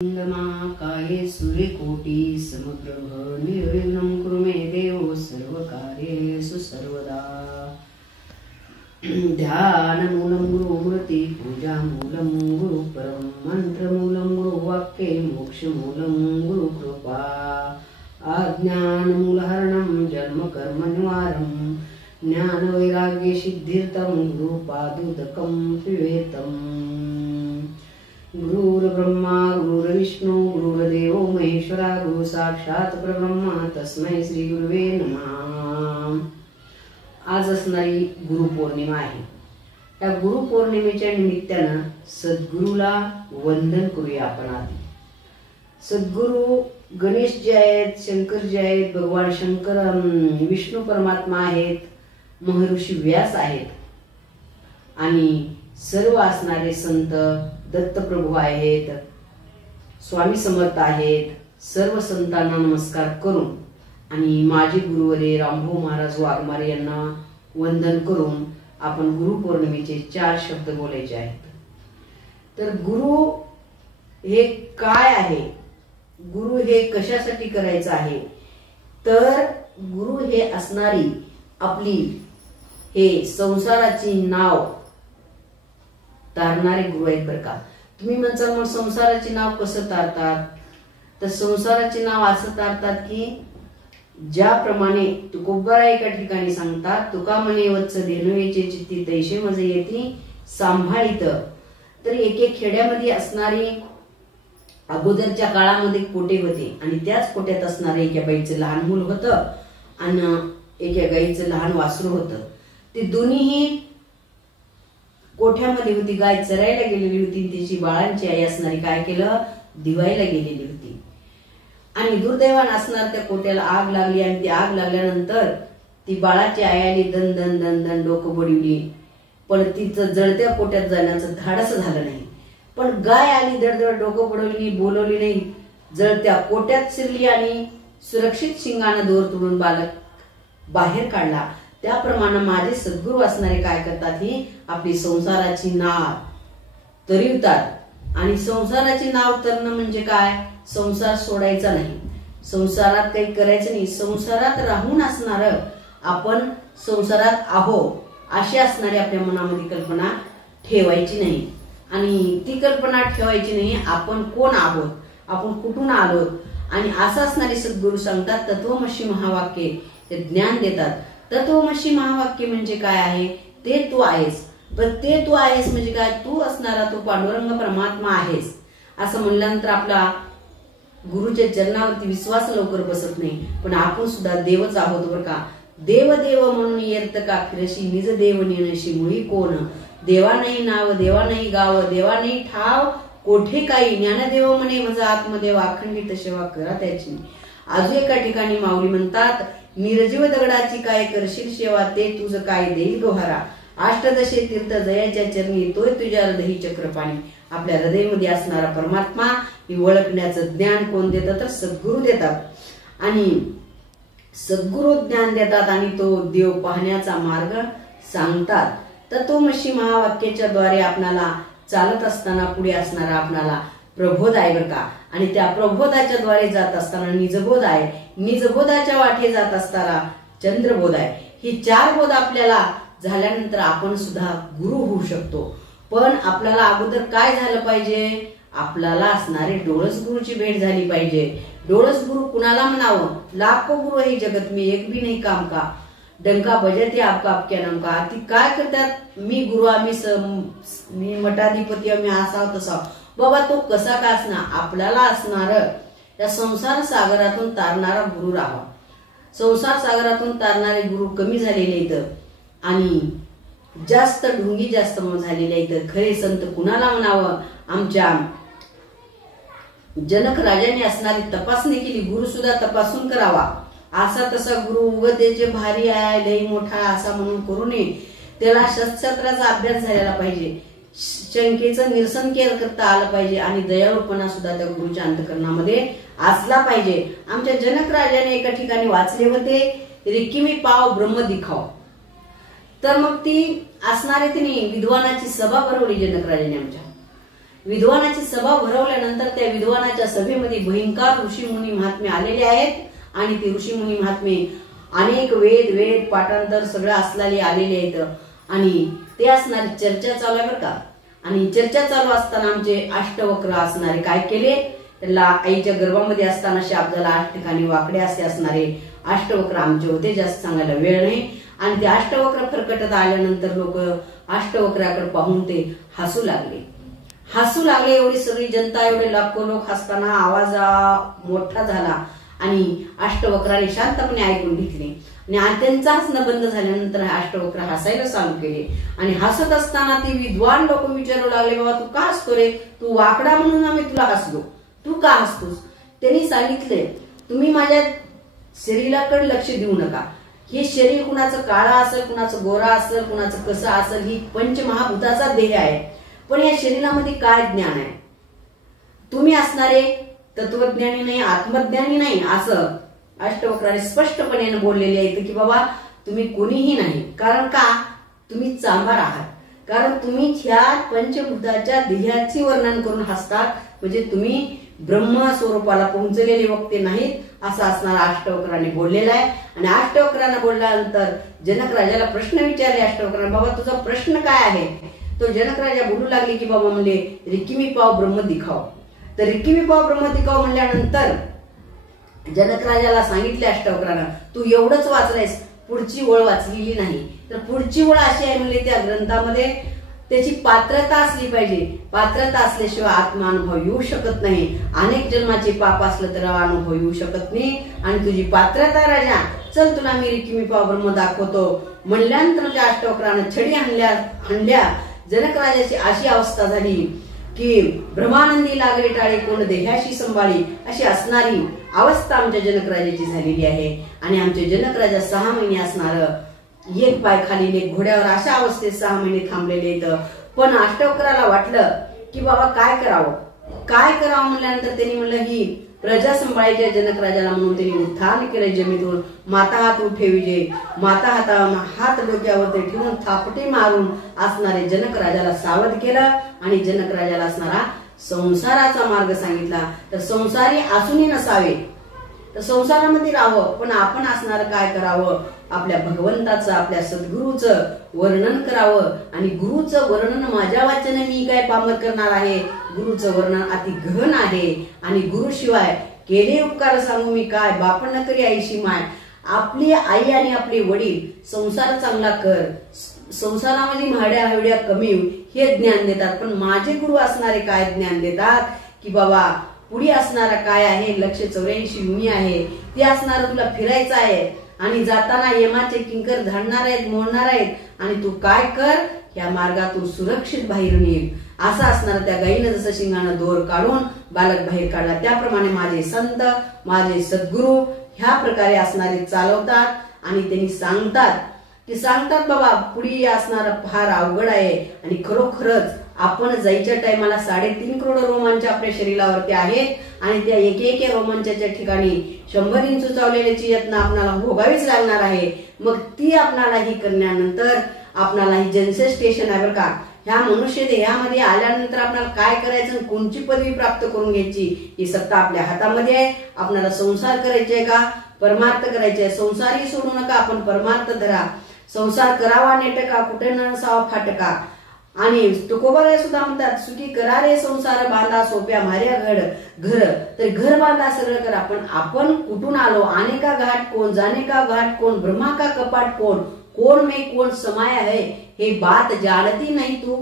महाकाये सूर्यकोटि समप्रभ निर्विघ्नं कुरु मे देव सर्वकार्येषु सर्वदा। ध्यानमूलं गुरुमूर्ति पूजामूलं गुरुपरं मंत्रमूलं गुरुवाक्ये मोक्षमूलं गुरुकृपा। अज्ञानमूलहरणं जन्मकर्मनिवारणं ज्ञानवैराग्यसिद्ध्यर्थं गुरुपादुदकं पिबेतम्। गुरुर्ब्रह्मा गुरुर्विष्णू गुरुर्देवो महेश्वरा गुरु साक्षात परब्रह्म तस्मै श्री गुरुवे नमः। आज असणारी गुरुपौर्णिमा आहे। त्या गुरुपौर्णिमेच्या निमित्तानं सद्गुरूला वंदन करूया आपण। आधी सद्गुरू गणेश जे आहेत, शंकर जे आहेत, भगवान शंकर विष्णू परमात्मा आहेत, महर्षी व्यास आहेत आणि सर्व असणारे संत दत्तप्रभू आहेत, स्वामी समर्थ आहेत। सर्व संतांना नमस्कार करून आणि माझे गुरुवरे रामभाऊ महाराज वाघमारे यांना वंदन करून आपण गुरुपौर्णिमेचे 4 शब्द बोलायचे आहेत। तर गुरु हे काय आहे, गुरु हे कशासाठी करायचं आहे, तर गुरु हे असणारी आपली हे संसाराची नाव तारणारे गुरु आहेत बरं का। तुम्ही म्हणसाल मग संसाराचे नाव कसं तारतात, तर संसाराचे नाव असं तारतात की ज्याप्रमाणे तुकोबरा एका ठिकाणी सांगतात, तुका म्हणे वत्स धेनुवेचे चित्ती तैसे मजे येती सांभाळित। तर एक खेड्यामध्ये असणारी अगोदरच्या काळामध्ये कोटे होते आणि त्याच कोट्यात असणारे एका बाईचं लहान मूल होतं आणि एका गाईचं लहान वासरू होतं। ते दोन्हीही कोठ्यामध्ये होती। गाय चरायला गेलेली होती, तिची बाळांची आई असणारी काय केलं, दिवायला गेलेली होती आणि दुर्दैवान असणार त्या कोट्याला आग लागली आणि ती आग लागल्यानंतर ती बाळाची आई आली, दन दन दन दन डोकं बडवली, पण तिचं जळत्या कोट्यात जाण्याचं धाडस झालं नाही। पण गाय आली, दडदड डोकं बडवली, बोलवली नाही, जळत्या कोट्यात शिरली आणि सुरक्षित शिंगाने दोर तोडून बालक बाहेर काढला। त्याप्रमाणे माझे सद्गुरू असणारे काय करतात, ही आपली संसाराची नाव तरीवतात। आणि संसाराची नाव तरणं म्हणजे काय, संसार सोडायचा नाही, संसारात काही करायचं नाही, संसारात राहून असणार आपण संसारात आहो अशी असणारी आपल्या मनामध्ये कल्पना ठेवायची नाही। आणि ती कल्पना ठेवायची नाही आपण कोण आहोत, आपण कुठून आलो, आणि असं असणारे सद्गुरू सांगतात तत्वमसी महावाक्य ते ज्ञान देतात। तत्वमसी महावाक्य म्हणजे काय आहे, ते तू आहेस। पण ते तू आहेस म्हणजे काय, तू असणारा तो पांडुरंग परमात्मा आहेस असं म्हणल्यानंतर आपला गुरुच्या चरणावरती विश्वास लवकर बसत नाही, पण आपण सुद्धा देवच आहोत बरं का। देव देव म्हणून येत का फिरशी, निज देव नेणशी मुळी कोण, देवा नाही नाव देवा नाही गाव, देवा नाही ठाव कोठे काही, ज्ञानदेव म्हणे माझा आत्मदेव अखंडित सेवा करा त्याची। अजून एका ठिकाणी माऊली म्हणतात, निर्जीव दगडाची काय करशील सेवा, ते तुझं काय देईल गोहारा, अष्टदशे तीर्थ जयाच्या चरणी तोय तुझ्या हृदयी चक्रपाणी। आपल्या हृदयामध्ये असणारा परमात्मा ही ओळखण्याचं ज्ञान कोण देतात, तर सद्गुरू देतात। आणि सद्गुरू ज्ञान देतात आणि तो देव पाहण्याचा मार्ग सांगतात। तत्वमसी महावाक्याच्या द्वारे आपणाला चालत असताना पुढे असणारा आपणाला प्रबोध आहे बरं का। आणि त्या प्रबोधाच्या द्वारे जात असताना निजबोध आहे, निजबोधाच्या वाटे जात असताना चंद्रबोध आहे। ही 4 बोध आपल्याला झाल्यानंतर आपण सुद्धा गुरु होऊ शकतो। पण आपल्याला अगोदर काय झालं पाहिजे, आपल्याला असणारे डोळस गुरुची भेट झाली पाहिजे। डोळस गुरु कुणाला म्हणावं, लाखो गुरु हे जगत में एक भी नहीं काम का, डंका बजते आपका आपक्या नाम का। ती काय करतात, मी गुरु मी मठाधिपती मी असा तसा, बाबा तो कसा का असणार, आपल्याला असणार त्या संसार सागरातून तारणारा गुरु राहावा। संसार सागरातून तारणारे गुरु कमी झालेले आहेत आणि जास्त ढोंगी जास्त झालेले आहेत। खरे संत कुणाला म्हणावं, आमच्या जनक राजाने असणारी तपासणी केली, गुरु सुद्धा तपासून करावा। असा तसा गुरु उगतेचे भारी आहे लई मोठा असा म्हणून करू नये, त्याला शस्त्राचा अभ्यास झालेला पाहिजे, शंकेचं निरसन करता आलं पाहिजे आणि दयाळूपणा सुद्धा त्या गुरुच्या अंतःकरणामध्ये असला पाहिजे। आमच्या जनक राजाने एका ठिकाणी वाचले होते, रिकिमी पाव ब्रह्म दिखाव। तर मग ती असणारे तिने विद्वानाची सभा भरवली जनक राजाने आमच्या, विद्वानाची सभा भरवल्यानंतर त्या विद्वानाच्या सभेमध्ये भयंकर ऋषीमुनी महात्मे आलेले आहेत आणि ते ऋषीमुनी महात्मे अनेक वेद पाठांतर सगळं असलेले आलेले आहेत आणि ते असणारी चर्चा चालू आहे बरं का। आणि चर्चा चालू असताना आमचे अष्टवक्र असणारे काय केले, त्याला आईच्या गर्भामध्ये असताना शाब्दाला 8 ठिकाणी वाकडे असे असणारे अष्टवक्र आमचे होते, जास्त सांगायला वेळ नाही। आणि ते अष्टवक्र फरकटत आल्यानंतर लोक अष्टवक्राकडे पाहून ते हसू लागले। एवढी सगळी जनता, एवढे लाखो लोक हसताना आवाज मोठा झाला आणि अष्टवक्राने शांतपणे ऐकून घेतले आणि त्यांचं हसणं बंद झाल्यानंतर अष्टवक्र हसायला चालू केले आणि हसत असताना ते विद्वान लोक विचारू लागले, बाबा तू का हसतो रे, तू वाकडा म्हणून आम्ही तुला हसलो, तू का हसतोस? त्यांनी सांगितले, तुम्ही माझ्या शरीराकडे लक्ष देऊ नका, हे शरीर कुणाचं काळा असेल, कुणाचं गोरा असेल, कुणाचं कसं असेल, ही पंचमहाभूताचा देह आहे, पण या शरीरामध्ये काय ज्ञान आहे? तुम्ही असणारे तत्वज्ञानी नाही, आत्मज्ञानी नाही, असं अष्टवक्राने स्पष्टपणे बोललेले आहेत की बाबा तुम्ही कोणीही नाही। कारण का? तुम्ही चांभार आहात, कारण तुम्ही ह्या पंचभूताच्या देहाचे वर्णन करून हसतात, म्हणजे तुम्ही ब्रह्म स्वरूपाला पोहोचलेले वक्ते नाहीत असं असणारा अष्टवक्राने बोललेला आहे। आणि अष्टवक्रांना बोलल्यानंतर जनक राजाला प्रश्न विचारले अष्टवक्राने, बाबा तुझा प्रश्न काय आहे? तो जनक राजा बोलू लागले की बाबा म्हणले रिकिमी पाव ब्रह्म दिखाव। तर रिकिमी पाव ब्रह्म दिखाव म्हणल्यानंतर जनक राजाला सांगितले अष्टवक्रांना, तू एवढंच वाचलायस, पुढची ओळ वाचलेली नाही। तर पुढची ओळ अशी आहे म्हणले, त्या ग्रंथामध्ये त्याची पात्रता असली पाहिजे, पात्रता असल्याशिवाय आत्मानुभव येऊ शकत नाही, अनेक जन्माचे पाप असलं तर अनुभव येऊ शकत नाही, आणि तुझी पात्रता राजा, चल तुला मी रिकिमी पाव ब्रह्म दाखवतो म्हणल्यानंतर त्या अष्टवक्रानं छडी हाणल्या। जनक राजाची अशी अवस्था झाली की ब्रह्मानंदी लागले टाळे कोण देहाशी संभाळी, अशी असणारी अवस्था आमच्या जनक राजाची झालेली आहे। आणि आमचे जनक राजा 6 महिने असणार एक पाय खाली एक घोड्यावर अशा अवस्थेत 6 महिने थांबलेले आहेत। पण अष्टवक्राला वाटलं की बाबा काय करावं म्हणल्यानंतर त्यांनी म्हणलं ही प्रजा सांभाळायच्या जनक राजाला, म्हणून त्यांनी उत्थान केलं जमिनीतून, माता हात ठेविले, माता हात डोक्यावर ते ठेवून थापटे मारून असणारे जनक राजाला सावध केलं आणि जनक राजाला असणारा संसाराचा मार्ग सांगितला। तर संसारी असूनही नसावे, तर संसारामध्ये राहावं, पण आपण असणार काय करावं, आपल्या भगवंताचं, आपल्या सद्गुरूचं वर्णन करावं। आणि गुरुचं वर्णन माझ्या वाचन मी काय पामर करणार आहे, गुरुचं वर्णन अति गहन आहे, आणि गुरु शिवाय केले उपकार सांगू मी काय, बापण न करी आईशी माय। आपली आई आणि आपले वडील संसार चांगला कर, संसारामध्ये म्हाड्या हवड्या कमी हे ज्ञान देतात, पण माझे गुरु असणारे काय ज्ञान देतात की बाबा पुढे असणारा काय आहे, लक्ष 84 युनी आहे, ते असणार तुला फिरायचं आहे, आणि जाताना यमाचे किंकर झाडणार आहेत, मोडणार आहेत, आणि तू काय कर, या मार्गातून सुरक्षित बाहेर निघ, असं असणार। त्या गाईनं जसं शिंगानं दोर काढून बालक बाहेर काढला, त्याप्रमाणे माझे संत, माझे सद्गुरू ह्या प्रकारे असणारे चालवतात आणि त्यांनी सांगतात बाबा पुढे असणारं फार अवघड आहे, आणि खरोखरच आपण जायच्या टायमाला 3.5 करोड रोमांच आपल्या शरीरावरती आहेत, आणि त्या एक रोमांचाच्या ठिकाणी 100 इंच चावलेल्याची यत्न आपल्याला भोगावीच लागणार आहे। मग ती आपल्याला ही करण्यानंतर आपल्याला ही जनसेल स्टेशन आहे बरं का, ह्या मनुष्य देहामध्ये आल्यानंतर आपल्याला काय करायचं, कोणची पदवी प्राप्त करून घ्यायची, ही सत्ता आपल्या हातामध्ये आहे। आपल्याला संसार करायचे आहे का परमार्थ करायचे आहे? संसारही सोडू नका, आपण परमार्थ धरा। संसार करावा नेटका, कुठे नसावा फाटका, आणि तुकोबाराय सुद्धा म्हणतात, सुखी करा रे संसार बांधा, सोप्या मार्या घर, तर घर बांधा सरळ करा। पण आपण कुठून आलो, आने का घाट कोण, जाने का घाट कोण, ब्रह्मा का कपाट कोण में कोण समाया है, हे बात जानती नाही तू,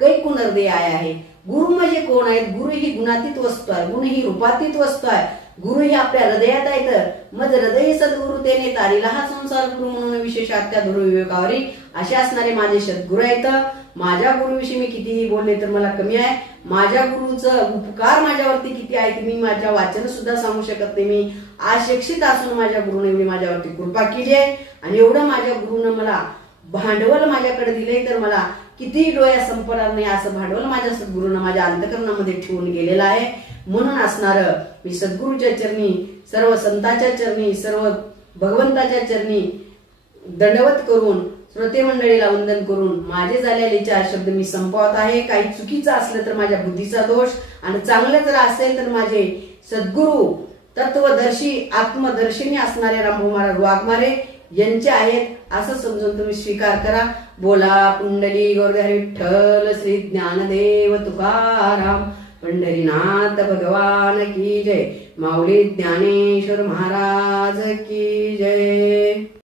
कै कुनर्दे आया है। गुरु म्हणजे कोण आहेत? गुरु ही गुणातीत वस्तू आहे, गुण ही रूपातीत वस्तू आहे। गुरु ही आपल्या हृदयात आहेत, मग हृदय सद्गुरु तेने तारीला हा संसार गुरु म्हणून विशेषात्या गुरु विवेकावरी असे असणारे माझे सद्गुरु आहेत। माझ्या गुरुविषयी मी कितीही बोलले तर मला कमी आहे, माझ्या गुरुचं उपकार माझ्यावरती किती आहे मी माझ्या वाचन सुद्धा सांगू शकत नाही। मी अशिक्षित असून माझ्या गुरुने माझ्यावरती कृपा केली आहे, आणि एवढं माझ्या गुरुनं मला भांडवल माझ्याकडे दिले तर मला कितीही डोळ्या संपणार नाही, असं भांडवल माझ्या सद्गुरूनं माझ्या अंतकरणामध्ये ठेवून गेलेलं आहे। म्हणून असणार मी सद्गुरूच्या चरणी, सर्व संतांच्या चरणी, सर्व भगवंताच्या चरणी दंडवत करून श्रोते मंडळीला वंदन करून माझे झालेले 4 शब्द मी संपवत आहे. काही चुकीचं असलं तर माझ्या बुद्धीचा दोष, आणि चांगलं जर असेल तर माझे सद्गुरू तत्वदर्शी आत्मदर्शिनी असणारे रामभाऊ महाराज वाघमारे यांचे आहेत असं समजून तुम्ही स्वीकार करा. बोला पुंडली गौरहरी विठ्ठल श्री ज्ञानदेव तुकाराम पंढरीनाथ भगवान की जय. माऊली ज्ञानेश्वर महाराज की जय.